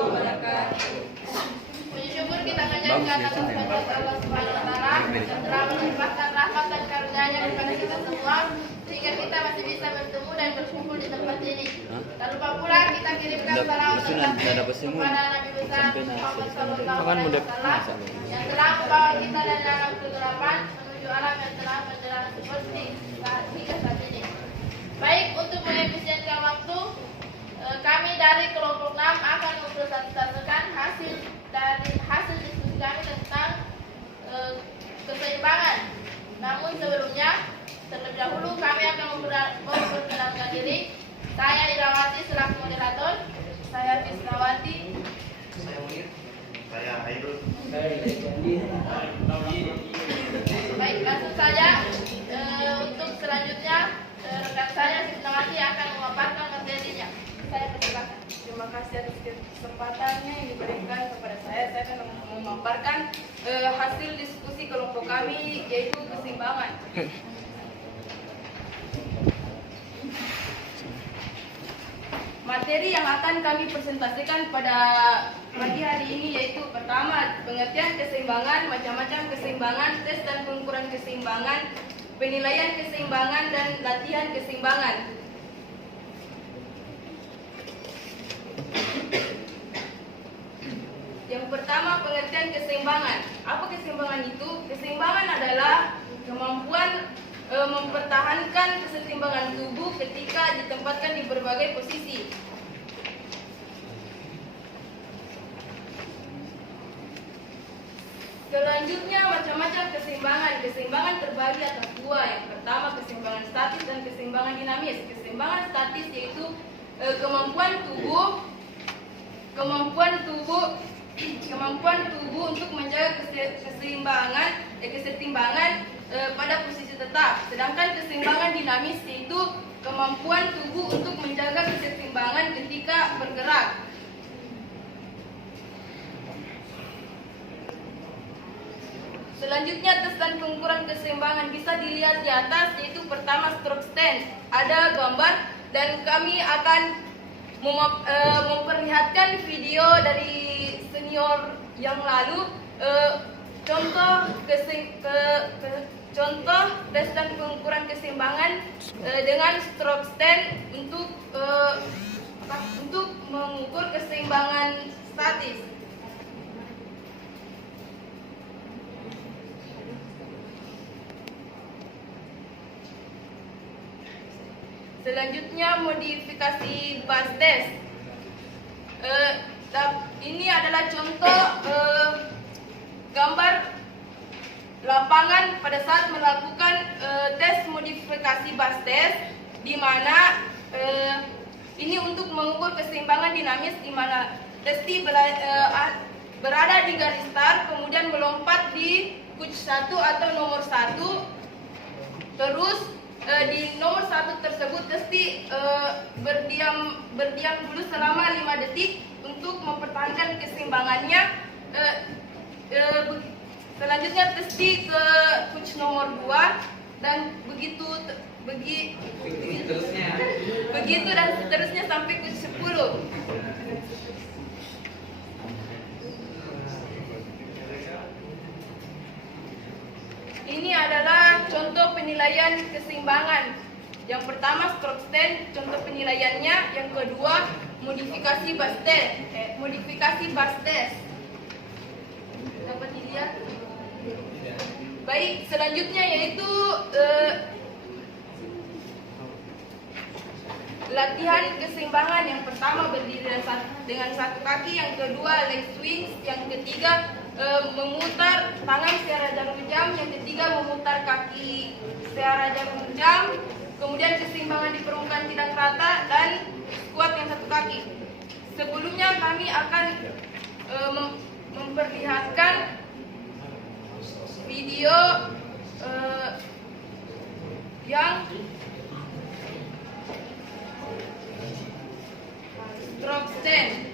wabarakatuh. Puji syukur kita panjatkan atas kehadirat Allah Subhanahu wa taala yang telah melimpahkan rahmat dan karunia-Nya kepada kita semua sehingga kita masih bisa bertemu dan berkumpul di tempat ini. Tak lupa pula kita kirimkan salam kepada Nabi besar Muhammad sallallahu alaihi wasallam yang telah membawa kita dari alam kegelapan menuju alam yang telah menjelang seperti saat ini. Baik, untuk mengefisienkan waktu, kami dari kelompok 6 akan mempresentasikan hasil diskusi kami tentang keseimbangan. Namun sebelumnya, terlebih dahulu kami akan memperkenalkan diri. Saya Irawati selaku moderator. Saya Fisnawati. Saya Munir. Saya Aidul. Baik, langsung saja. Untuk selanjutnya, rekan saya Fisnawati akan memaparkan materinya. Saya persilakan. Terima kasih atas kesempatannya yang diberikan kepada saya. Saya akan memaparkan hasil diskusi kelompok kami, yaitu keseimbangan. Materi yang akan kami presentasikan pada pagi hari ini yaitu pertama, pengertian keseimbangan, macam-macam keseimbangan, tes dan pengukuran keseimbangan, penilaian keseimbangan, dan latihan keseimbangan. Yang pertama, pengertian keseimbangan. Apa keseimbangan itu? Keseimbangan adalah kemampuan mempertahankan keseimbangan tubuh ketika ditempatkan di berbagai posisi. Selanjutnya, macam-macam keseimbangan. Keseimbangan terbagi atas dua. Yang pertama, keseimbangan statis dan keseimbangan dinamis. Keseimbangan statis yaitu kemampuan tubuh untuk menjaga keseimbangan pada posisi tetap. Sedangkan keseimbangan dinamis yaitu kemampuan tubuh untuk menjaga keseimbangan ketika bergerak. Selanjutnya, tes dan pengukuran keseimbangan bisa dilihat di atas, yaitu pertama stroke stand. Ada gambar dan kami akan memperlihatkan video dari senior yang lalu. Contoh tes dan pengukuran keseimbangan dengan stroke stand untuk mengukur keseimbangan statis. Selanjutnya, modifikasi bus test. Ini adalah contoh gambar lapangan pada saat melakukan tes modifikasi bus test, di mana ini untuk mengukur keseimbangan dinamis, di mana testi berada di garis start, kemudian melompat di coach 1 atau nomor 1, terus di nomor 1 tersebut testi berdiam dulu selama 5 detik untuk mempertahankan keseimbangannya. Selanjutnya testi ke coach nomor 2 dan begitu dan seterusnya sampai coach 10. Ini adalah contoh penilaian keseimbangan. Yang pertama stroke stand, contoh penilaiannya. Yang kedua modifikasi bus test. Dapat dilihat. Baik, selanjutnya yaitu latihan keseimbangan. Yang pertama berdiri dengan satu kaki, yang kedua leg swing, yang ketiga memutar tangan secara jarum jam, yang ketiga memutar kaki secara jarum jam, kemudian keseimbangan di permukaan tidak rata, dan squat yang satu kaki. Sebelumnya kami akan memperlihatkan video yang stroke stand.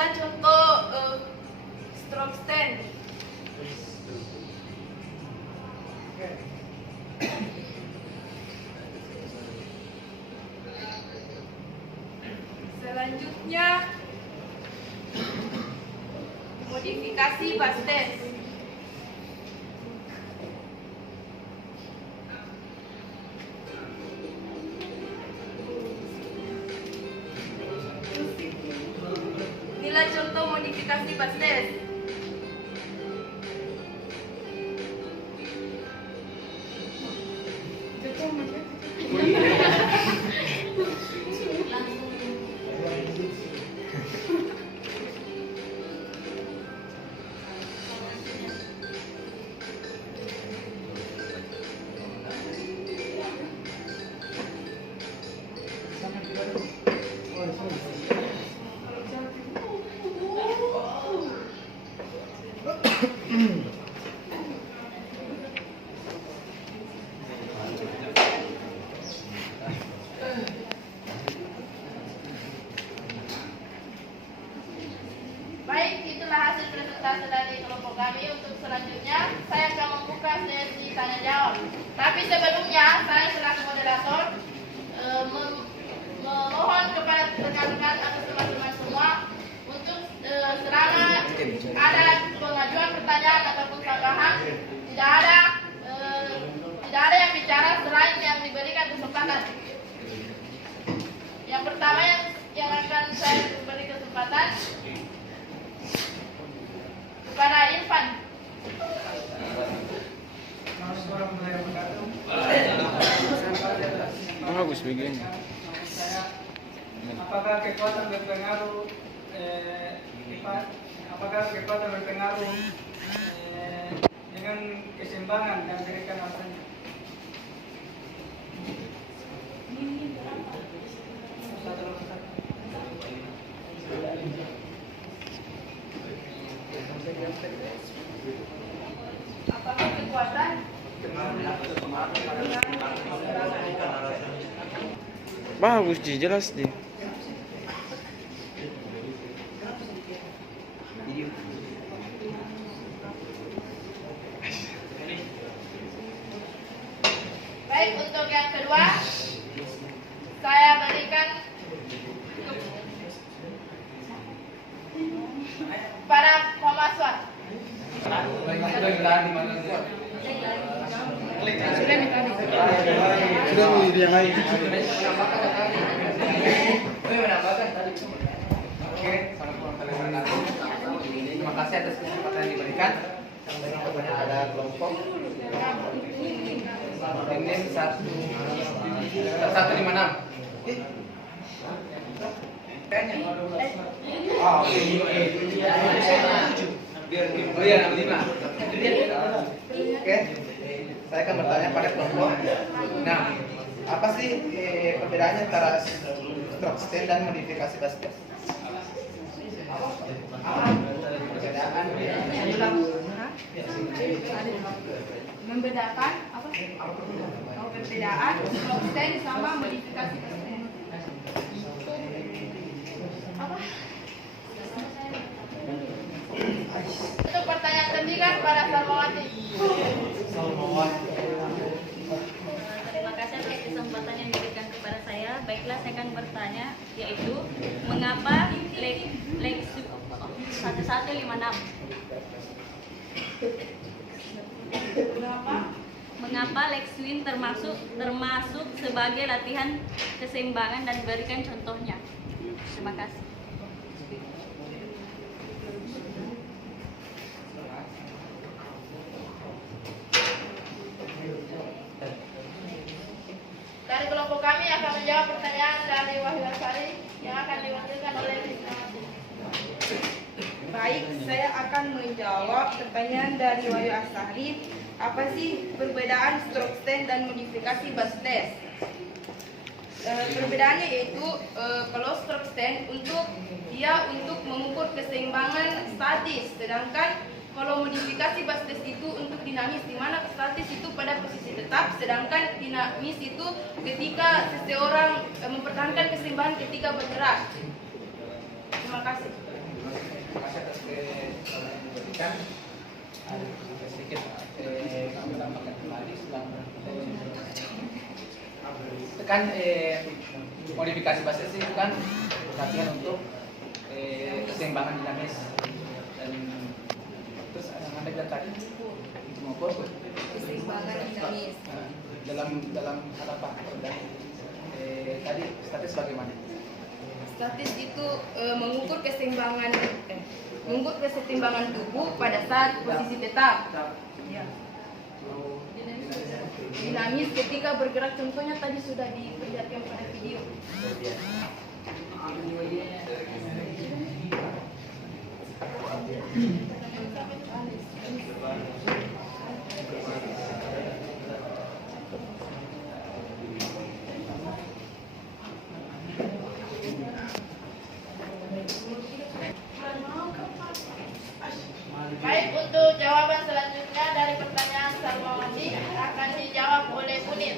inilah contoh stroke stand. Selanjutnya modifikasi Bastes. Inilah contoh modifikasi Bastes. Baik, itulah hasil presentasi dari kelompok kami. Untuk selanjutnya, saya akan membuka sesi tanya jawab. Tapi sebelumnya, saya selaku moderator memohon kepada rekan-rekan atau teman-teman semua untuk selama ada pengajuan pertanyaan ataupun tambahan, tidak ada yang bicara selain yang diberikan kesempatan. Yang pertama yang akan saya beri kesempatan kepada Irfan. Bagus begini. Apakah kekuatan berpengaruh dengan keseimbangan dan berikan alasannya? Apakah kekuatan Bagus Ji, jelas Ji. Baik, untuk yang kedua, saya berikan para pemaswat. Sudah mau yang lain. Oke, terima kasih atas kesempatan yang diberikan. Kepada kelompok ini 156. Oh, iya 65. Oke, saya akan bertanya pada kelompok. Nah, apa sih perbedaannya antara stroke stand dan modifikasi Bastes? membedakan apa? Perbedaan stroke stand sama modifikasi Bastes. Apa? Untuk pertanyaan ketiga kepada Salmawati. Terima kasih atas kesempatan yang diberikan kepada saya. Baiklah, saya akan bertanya, yaitu mengapa Lex 1156? Mengapa Lexwin termasuk sebagai latihan keseimbangan dan berikan contohnya? Terima kasih. Dari kelompok kami akan menjawab pertanyaan dari Wahyu Asari yang akan diwakilkan oleh Krisnawati. Baik, saya akan menjawab pertanyaan dari Wahyu Asari. Apa sih perbedaan stroke stand dan modifikasi Bastes? Perbedaannya yaitu kalau stroke stand untuk mengukur keseimbangan statis, sedangkan kalau modifikasi Bastes itu untuk dinamis, di mana statis itu pada posisi tetap, sedangkan dinamis itu ketika seseorang mempertahankan keseimbangan ketika bergerak. Terima kasih. terima kasih atas kesempatan yang diberikan. Ada sedikit kami tambahkan kembali setelah itu kan modifikasi basis itu kan latihan untuk keseimbangan dinamis, dan terus ada bilang tadi itu mengukur Keseimbangan dinamis. dalam hal apa? Dan tadi status bagaimana? Statis itu mengukur keseimbangan tubuh pada saat posisi tetap. Ya. Dinamis ketika bergerak, contohnya tadi sudah diperlihatkan pada video. Baik, untuk jawaban selanjutnya dari pertanyaan Salmawati akan dijawab oleh Munir.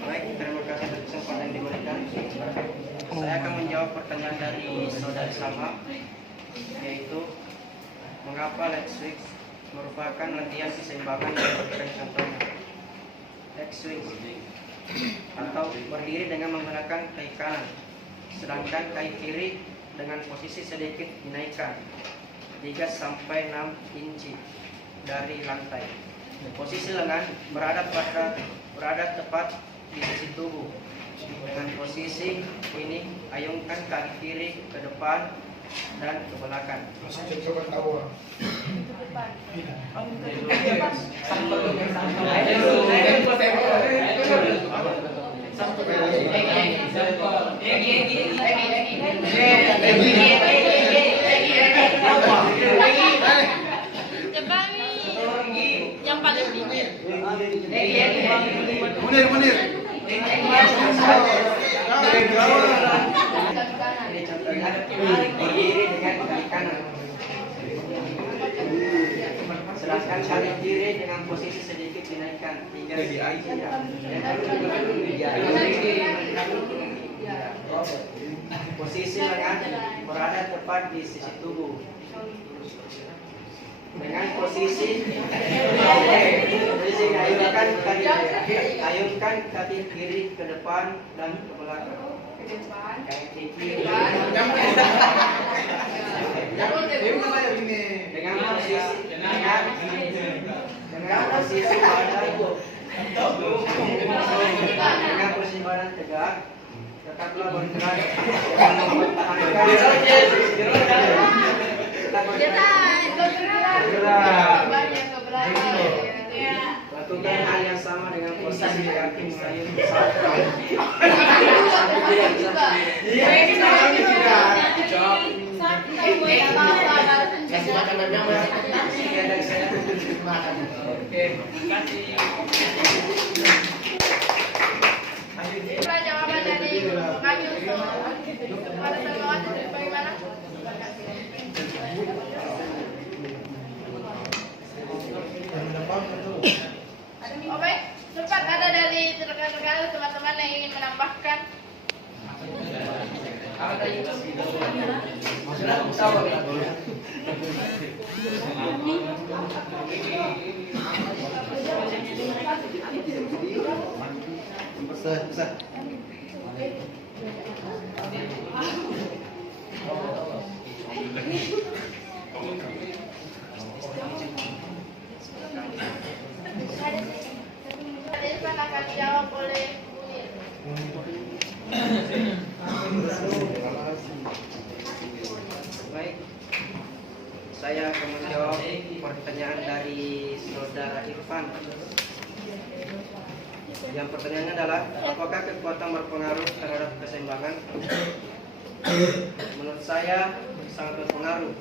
Baik, terima kasih atas kesempatan yang diberikan. Saya akan menjawab pertanyaan dari saudari Salma, yaitu mengapa leg swing merupakan latihan keseimbangan yang memberikan contohnya. Leg swing atau berdiri dengan menggunakan kaki kanan, sedangkan kaki kiri dengan posisi sedikit dinaikkan 3 sampai 6 inci dari lantai. Posisi lengan berada tepat di sisi tubuh. Dengan posisi ini, ayunkan kaki kiri ke depan dan ke belakang. Yang paling tinggi. Munir. Ini contohnya berdiri dengan kaki kanan, sedangkan kaki kiri dengan posisi sedikit dinaikkan 3 inci. Posisi lengan berada tepat di sisi tubuh. Dengan posisi ayunkan kaki kiri ke depan dan ke belakang. Kaki kiri dengan posisi badan tegak, tetaplah bergerak dengan lakukan hal yang sama dengan posisi kaki mengayun Jawaban dari Kak Yusuf kepada Salmawati bagaimana? Oh baik, cepat ada dari rekan-rekan teman-teman yang ingin menambahkan. Besar. Desan akan dijawab oleh Munir. Baik, saya akan menjawab pertanyaan dari saudara Irfan. Yang pertanyaannya adalah, apakah kekuatan berpengaruh terhadap keseimbangan? Menurut saya sangat berpengaruh.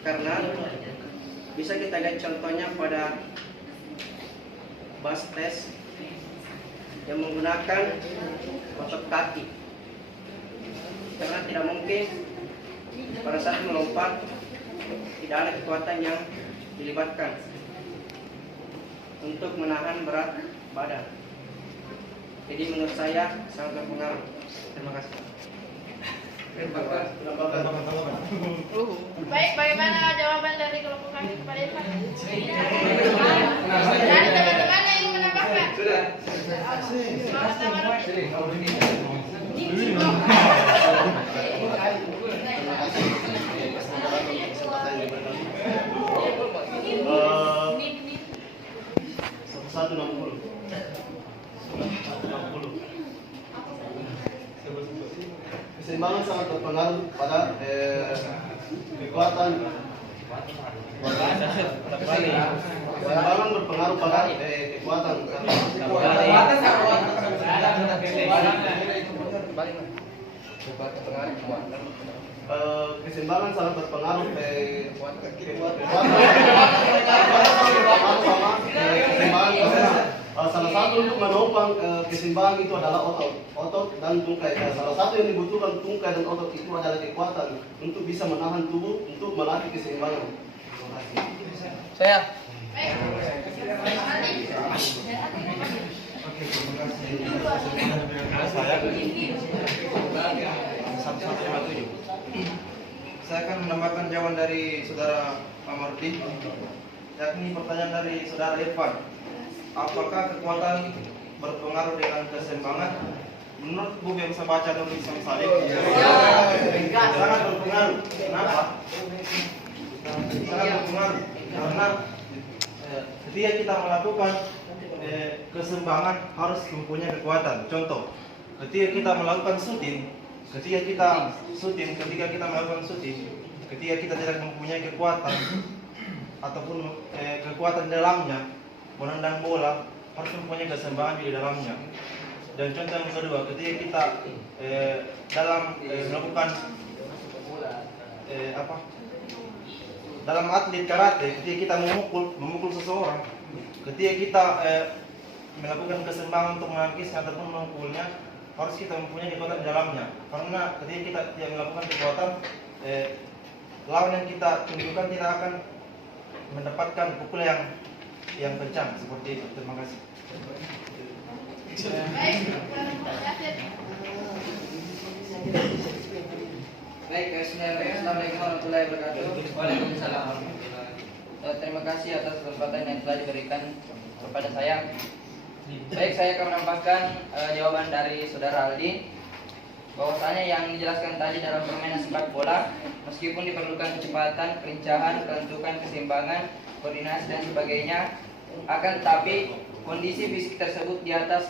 Karena bisa kita lihat contohnya pada bus test yang menggunakan otot kaki. Karena tidak mungkin pada saat melompat tidak ada kekuatan yang dilibatkan untuk menahan berat badan. Jadi menurut saya sangat berpengaruh. Terima kasih. Baik, bagaimana jawaban dari kelompok kami kepada Irfan? Dan teman-teman yang ingin menambahkan? Satu 60. Keseimbangan sangat berpengaruh pada kekuatan. Keseimbangan berpengaruh pada kekuatan. Keseimbangan sangat berpengaruh salah satu untuk menopang keseimbangan itu adalah otot dan tungkai. Salah satu yang dibutuhkan tungkai dan otot itu adalah kekuatan untuk bisa menahan tubuh untuk melatih keseimbangan. Saya. Saya akan menambahkan jawaban dari saudara Amardi, yakni pertanyaan dari saudara Irfan. Apakah kekuatan berpengaruh dengan keseimbangan? Menurut buku yang saya baca dari Islam Salim, sangat berpengaruh. Kenapa? Sangat berpengaruh karena ketika kita melakukan keseimbangan harus mempunyai kekuatan. Contoh, ketika kita melakukan syuting, ketika kita melakukan syuting, ketika kita tidak mempunyai kekuatan ataupun kekuatan dalamnya, menendang bola harus mempunyai keseimbangan di dalamnya. Dan contoh yang kedua, ketika kita dalam melakukan dalam atlet karate, ketika kita memukul seseorang, ketika kita melakukan keseimbangan untuk menangkisnya ataupun memukulnya, harus kita mempunyai kekuatan di dalamnya. Karena ketika kita tidak melakukan kekuatan, lawan yang kita tunjukkan tidak akan mendapatkan pukul yang kencang seperti itu. Terima kasih. Baik, Assalamualaikum warahmatullahi wabarakatuh. Waalaikumsalam. Terima kasih atas kesempatan yang telah diberikan kepada saya. Baik, saya akan menambahkan jawaban dari saudara Aldi, bahwasanya yang dijelaskan tadi dalam permainan sepak bola, meskipun diperlukan kecepatan, kelincahan, kelentukan, keseimbangan, koordinasi dan sebagainya, akan tetapi kondisi fisik tersebut di atas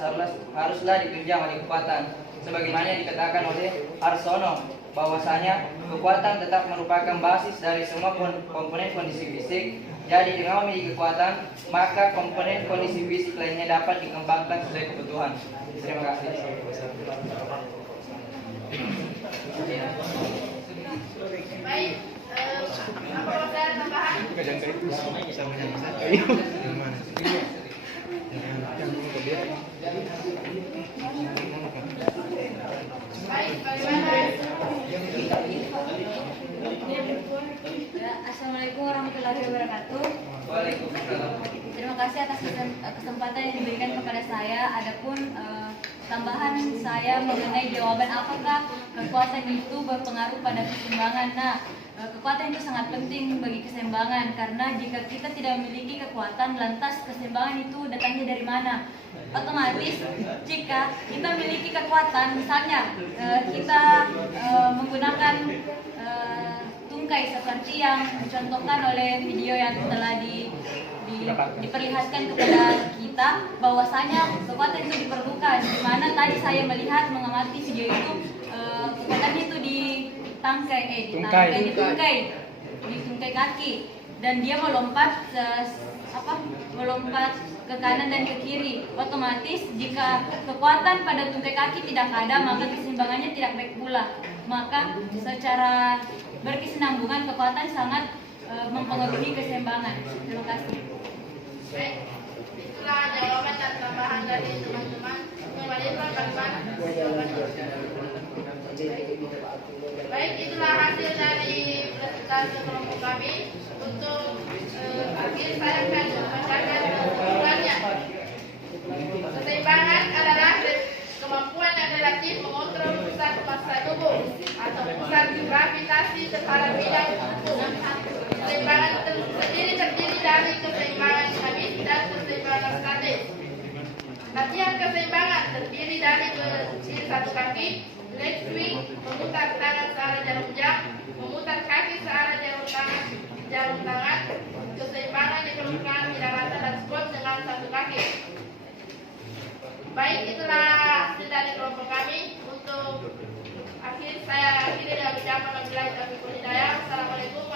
haruslah ditunjang oleh kekuatan, sebagaimana yang dikatakan oleh Arsono, bahwasanya kekuatan tetap merupakan basis dari semua komponen kondisi fisik. Jadi dengan memiliki kekuatan, maka komponen kondisi fisik lainnya dapat dikembangkan sesuai kebutuhan. Terima kasih. Baik, apa ada tambahan? Baik, bagaimana? Assalamualaikum warahmatullahi wabarakatuh. Waalaikumsalam. Terima kasih atas kesempatan yang diberikan kepada saya. Adapun tambahan saya mengenai jawaban apakah kekuatan itu berpengaruh pada keseimbangan. Nah, kekuatan itu sangat penting bagi keseimbangan karena jika kita tidak memiliki kekuatan, lantas keseimbangan itu datangnya dari mana? Otomatis jika kita memiliki kekuatan, misalnya kita menggunakan tungkai seperti yang dicontohkan oleh video yang telah diperlihatkan kepada kita, bahwasanya kekuatan itu diperlukan. Di mana tadi saya melihat mengamati video itu, kekuatan itu di tungkai kaki, dan dia melompat ke kanan dan ke kiri. Otomatis jika kekuatan pada tungkai kaki tidak ada, maka keseimbangannya tidak baik pula. Maka secara berkesinambungan kekuatan sangat mempengaruhi keseimbangan. Terima kasih. Baik, itulah jawaban dan tambahan dari teman-teman. Kembali bagaimana? Baik, itulah hasil dari presentasi kelompok kami. Untuk akhir saya akan membacakan kesimpulannya. Keseimbangan adalah keseimbangan dinamis dan keseimbangan statis. Latihan keseimbangan terdiri dari berdiri satu kaki, leg swing, memutar tangan searah jarum jam, memutar kaki searah jarum tangan. Keseimbangan diperlukan tidak rata dan squat dengan satu kaki. Baik, itulah hasil dari kelompok kami. Untuk saya akhiri dengan ucapan wabillahi taufiq wal hidayah. Assalamualaikum